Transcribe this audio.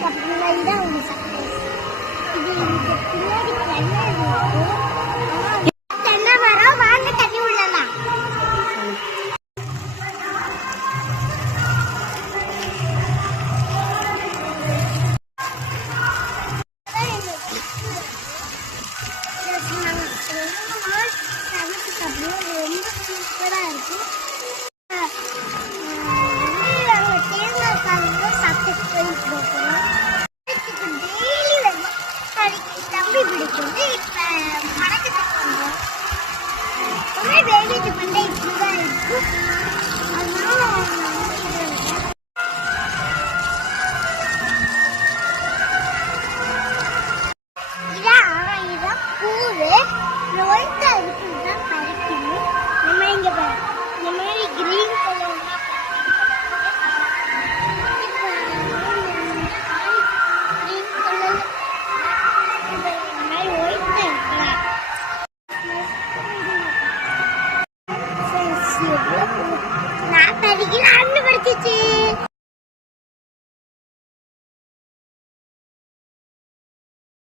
பின்னாடி தான் ஒரு சர்ப்ரைஸ். இது பின்னாடி என்ன இருக்கு? தென்னை மரம், வாங்க தண்ணி உள்ளலாம். ரொம்ப சூப்பரா இருக்கு. தம்பி பிடிக்கிறது இப்ப மணக்கத்தை பண்றோம். வேலைக்கு பண்ண இப்படிதான் இருக்கு. அதனால இதான் பூவு ஒழுங்கா இருக்குதான் பறிக்கணும். நம்ம இங்க இந்த மாதிரி கிரீன் கலர் நான் பறிக்கிறேன்.